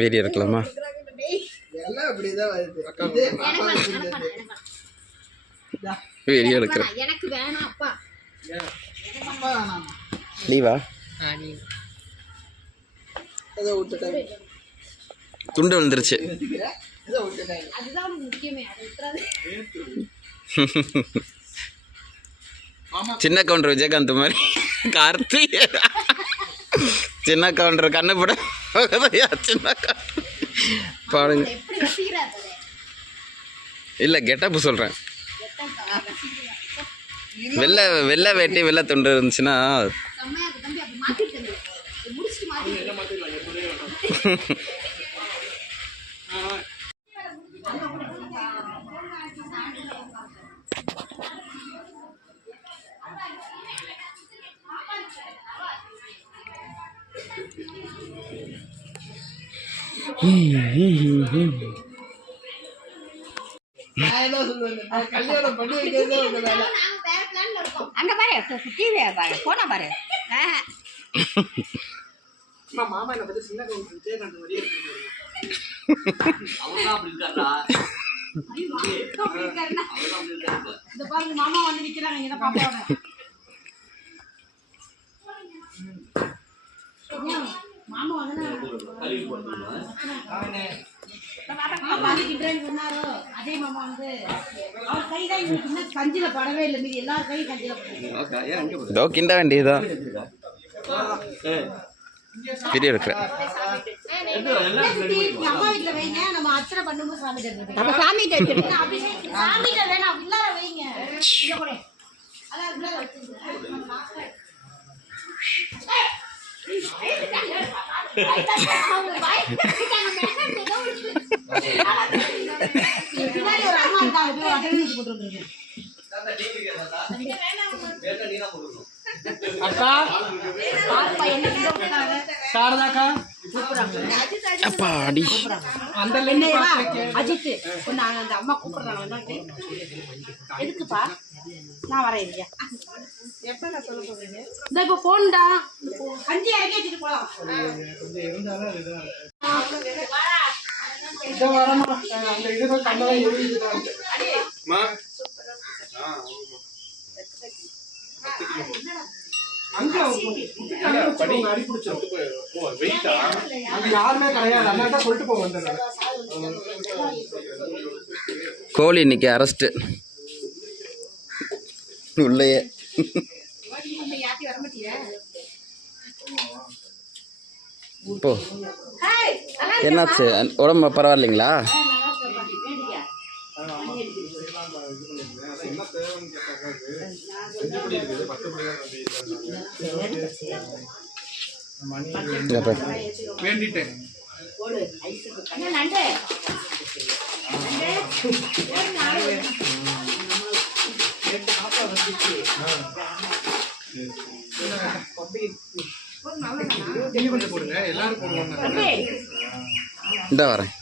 Video எடுக்கலாமா? Video எடுக்கிறேன். லீவா? துண்டு விழுந்துருச்சு. சின்ன கவுண்டர் விஜயகாந்த் மாதிரி கார்த்தி சின்ன கவுண்டர் கண்ணு பட சின்ன பாருங்க. இல்லை கெட்டப்பு சொல்கிறேன். வெள்ளை வேட்டி வெள்ளை துண்டு இருந்துச்சுன்னா மாமா வந்து நிக்கிறாங்க. மாமா வந்து அதே மாமா வந்து அவர் கைதான் இன்னும் கஞ்சில படவே இல்லை. மீது எல்லாரும் கை கஞ்சில கிண்ட வேண்டியதுதான். பெரிய இருக்கிறேன் அம்மா வீட்டுல வைங்க. நம்ம அர்ச்சனை பண்ணும்போது சாமி வேணாம் இல்லாத வைங்க. அஜித் அந்த அம்மா கூப்பிடுறாங்க. எதுக்குப்பா? நான் வரேன். எப்ப நான் சொல்ல போறீங்க? இந்த இப்ப போன்டா கஞ்சி இறக்கி வச்சுட்டு போலாம். கோழி இன்னைக்கு அரெஸ்ட் உள்ளேயே. இப்போ என்னாச்சு? உடம்பு பரவாயில்லைங்களா? வேண்டிட்டேன். இந்த வரேன்.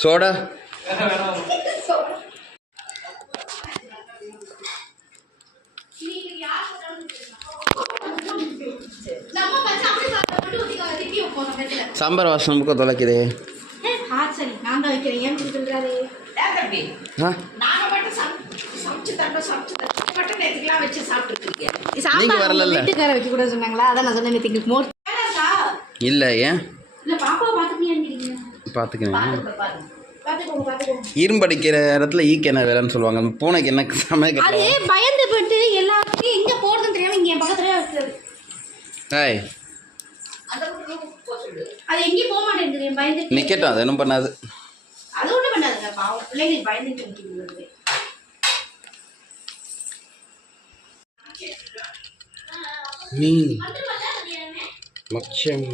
சோடா சாம்பார் வாசனை தொலைக்குதே. வைக்கிறீங்கன்னு சொல்றாரு. தம்பி நாங்க மட்டும் சமைச்சு மட்டும் நேற்றுக்கெல்லாம் வச்சு சாப்பிட்டுருக்கீங்க. சாம்பார் வீட்டுக்கார வைக்க கூட சொன்னாங்களா? அதான் நான் சொன்னேன் நேற்றுக்கு மோர் இல்லை. ஏன் இல்லை பாப்பாவை பார்த்துக்கீங்க? பார்த்துக்கிறேன். இரும்படிக்கிற இடத்துல ஈக்கு என்ன வேலைன்னு சொல்லுவாங்க. பூனைக்கு என்ன சமைக்க? அது பயந்து போட்டு எல்லாத்தையும் எங்கே போகிறதுன்னு தெரியாமல் இங்கே என் பக்கத்துலேயே இருக்குது. ஏய் அது எங்கேயும் போக மாட்டேங்குது பயந்து. நிற்கட்டும், அது ஒன்றும் பண்ணாது. அது ஒன்றும் பண்ணாதுங்க பாவம், பிள்ளைங்களுக்கு பயந்துட்டு நிற்கிறது. மீன் மச்சம்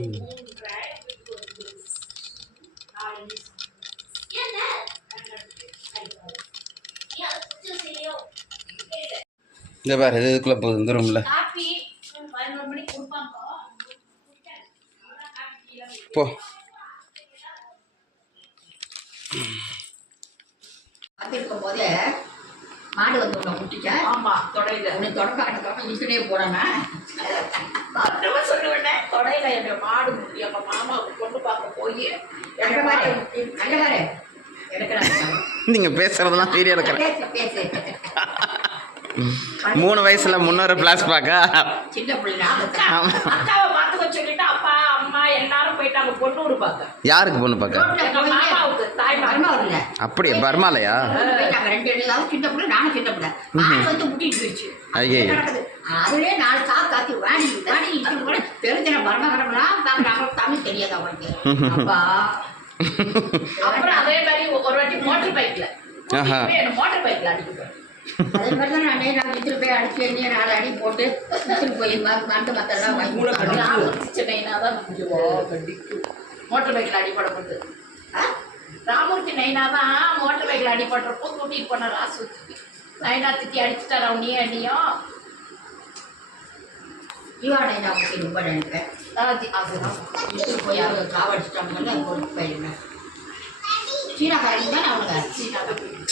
இந்த பாரு இதுக்குள்ள போகுது இந்த ரூம்ல. போ பார்த்துருக்கும் போதே மாடு வந்து உன்னை முட்டிக்க. ஆமா தொடையில உன்னை தொடக்காட்டுக்காம இழுத்துட்டே போறாங்க. சொல்லுவேன் தொடையில என் மாடு முட்டி அப்ப மாமாவுக்கு கொண்டு பார்க்க போய் எங்க பாரு நீங்க பேசுறதெல்லாம் சீரியல் இருக்கிறேன். பேசு 3 வயசுல முன்னொரு பிளாஷ்பேக்கா? சின்ன பிள்ளை அக்காவை பார்த்துக்க சொல்லிட்டு அப்பா அம்மா எல்லாரும் போயிட்டாங்க பொண்ணு பார்க்க. யாருக்கு பொண்ணு பார்க்க? மாமாவுக்கு தாய் பர்மாவில். அப்படியே பர்மாலையா? 2 சின்ன பிள்ளை நானும் சின்ன பிள்ளை மாடு வந்து முட்டிட்டு போயிடுச்சு. அதுலயே 4 காத்தி வாடி இட்டு கூட தெரிஞ்ச பர்மா கடவுளா தமிழ் தெரியாது அவனுக்கு. அப்பா அப்புறம் அதே மாதிரி ஒரு வாட்டி மோட்டர் பைக்ல அடிக்க அதே மாதிரி தான் நான் வித்துட்டு போய் அடிச்சு வேண்டிய 4 அடி போட்டு வித்துட்டு போய் மருந்து மத்தெல்லாம் நைனாதான் மோட்டர் பைக்கில் அடிப்படப்பட்டு ராமூர்த்தி நைனா தான் மோட்டர் பைக்கில் அடிபடுறப்போ கூட்டிட்டு போன ராசு நைனா திட்டி அடிச்சுட்டார் அவனையே அடியும். இவா நைனா பற்றி ரொம்ப நினைப்பேன். அதுதான் வித்துட்டு போய் அவங்க காவடிச்சிட்டாங்கன்னு போயிருந்தேன். சீனாக்காரங்க தானே அவங்க?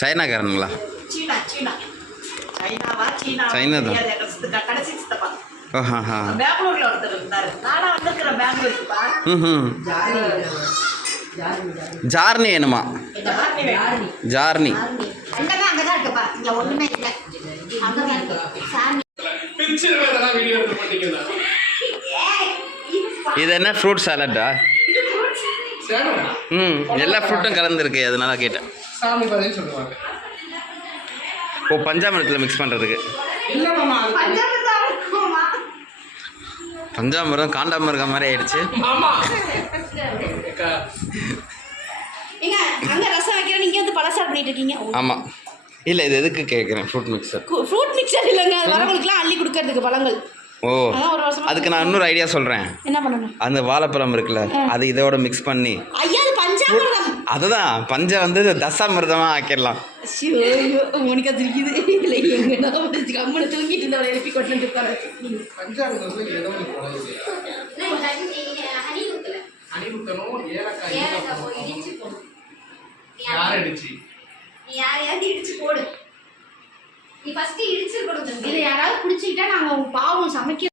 சைனாக்காரனுங்களா? சைனா தான். பெங்களூர்ல ஒருத்தர் இருந்தாரு. நானா வந்துருக்கிறேன் பெங்களூருக்குப்பா. ஜார்னி வேணுமா? ஜார்னி அங்கதான் இருக்குப்பா. இங்க ஒண்ணுமே இல்லை. அங்கதான் இருக்கு சாமி. இது என்ன ஃப்ரூட் சாலட்டா? எல்லா ஃப்ரூட்டும் கலந்துருக்கு, அதனால கேட்டேன். ஓ பஞ்சாமிரத்தில் மிக்ஸ் பண்ணுறதுக்கு. பஞ்சாமிரம் காண்டாமிருகம் மாதிரி ஆயிடுச்சு. ஆமாம் இல்லை இது எதுக்கு கேட்குறேன்? Fruit mixture. ஃப்ரூட் மிக்சர் இல்லைங்க, வரவங்களுக்குலாம் அள்ளி கொடுக்கறதுக்கு பழங்கள். ஓ அதுக்கு நான் இன்னொரு ஐடியா சொல்கிறேன். என்ன பண்ணணும்? அந்த வாழைப்பழம் இருக்குல்ல, அது இதோட மிக்ஸ் பண்ணி அதுதான் பஞ்சை வந்து தசாமிரதமாக ஆக்கிடலாம். உனக்கு அது இருக்குது இல்லை எங்கன்னா கம்மனை தூங்கிட்டு இருந்தவரை எழுப்பி கொண்டு யாரையாவது இடிச்சு போடு. நீ ஃபர்ஸ்ட் இடிச்சிருக்கணும். இதை யாராவது பிடிச்சிக்கிட்டா நாங்கள் பாவம் சமைக்க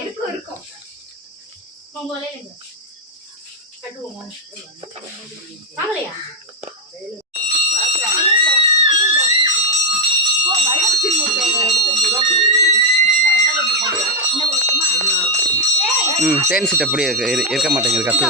எனக்கும் இருக்கும் வாங்கலையா? தேன் சீட் அப்படியே இருக்க மாட்டேங்குது, கத்து.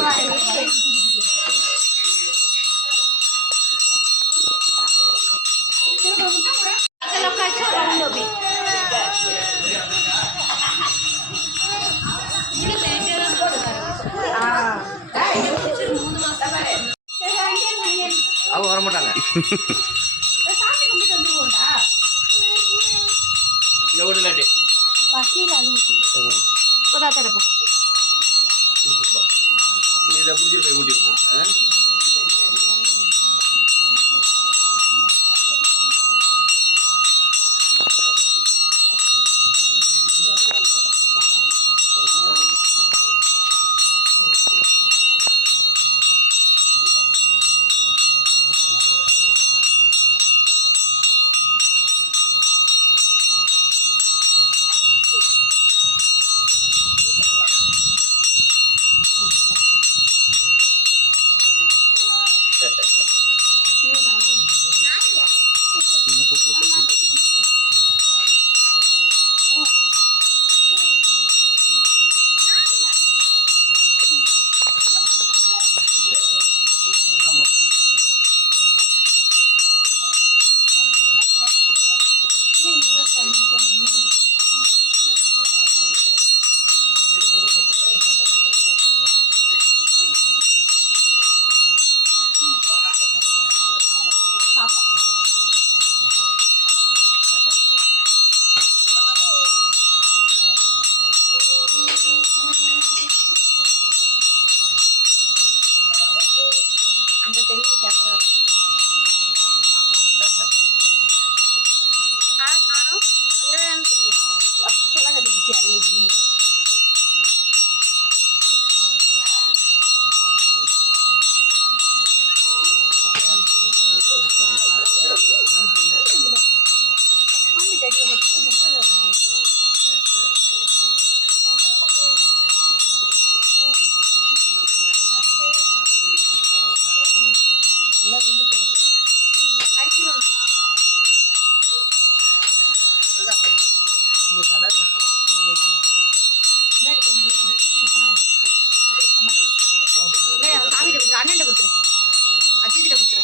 அவங்க வர மாட்டாங்க. அந்த தெரிஞ்சு கேட்கறேன். காணும் அங்கே தெரியும். அப்பெல்லாம் கட்டிக்கிச்சு அது. அண்ணன் கொடுத்துரு, அஜித்திட்ட கொடுத்துரு.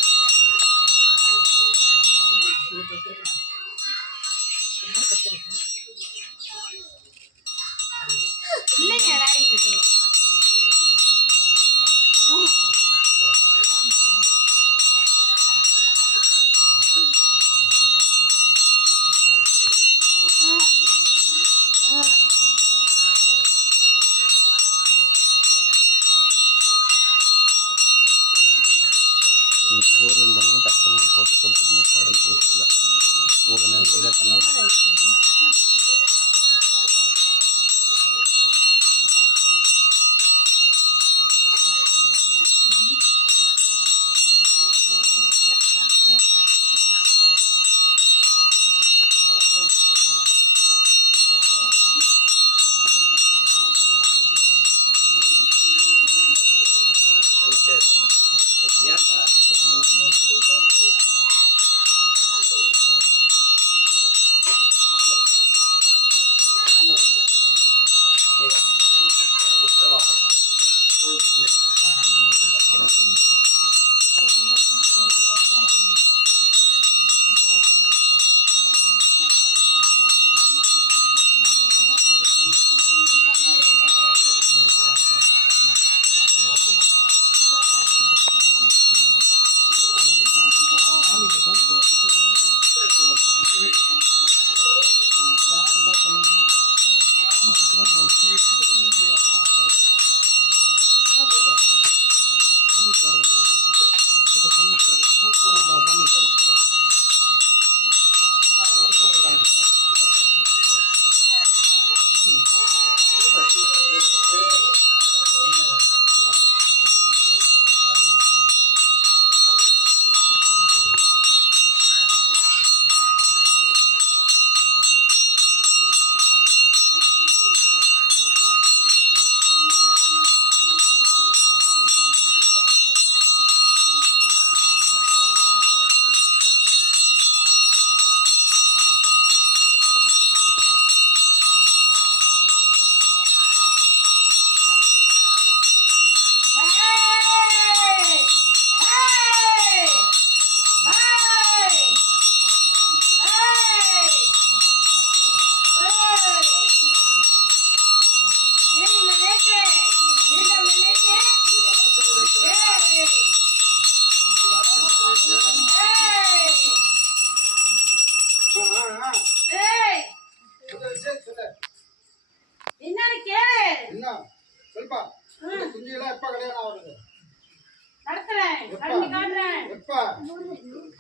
இல்லைங்க விளையாடிட்டு இருக்கு. சோறு வந்தோடனே டக்குன்னு போட்டு கொடுத்துருந்தேன். உடனே இதை பண்ணாங்க.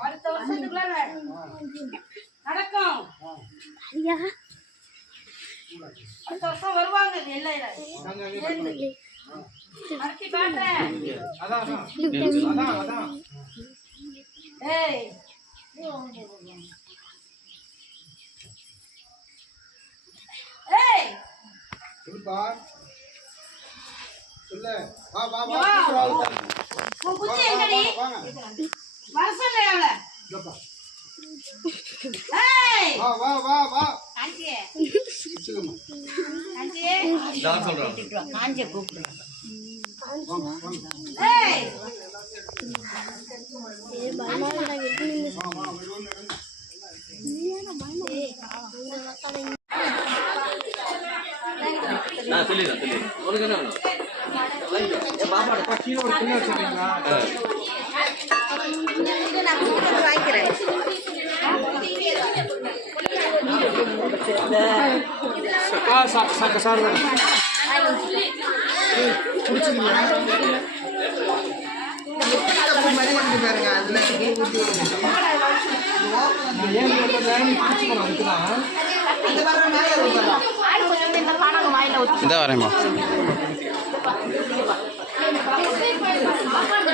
அடுத்த வருஷத்துக்குள்ள நடக்கும். அடுத்த வருஷம் வருவாங்க. நடத்தி காட்டுறேன். ஏய் ஏய் சொல்லு. வா வா வா. உன் குச்சி எங்கடி? வரசல்ல அவள. ஏய் வா வா வா வா. ஆண்டி. சொல்லுமா. ஆண்டி. நான் சொல்றேன். ஆண்டி கூப்பிடு. ஏய். ஏ பயமாடா எங்க நின்னு. வா வா வெறும் நின்னு. நீனா பயமா. அங்க வக்காதீங்க. நான் சொல்லிடுறேன். உனக்கு என்ன வேணும்? ஏ பாப்பாட பக்கீல ஒரு சின்ன வச்சிருக்கீங்களா? நான் கூப்பிட்டு வாங்கிக்கிறேன். சார் ஆயில் கொஞ்சம் இந்த பானாங்க வாயில ஊற்றி இந்த வரேம்மா. சாப்பாடு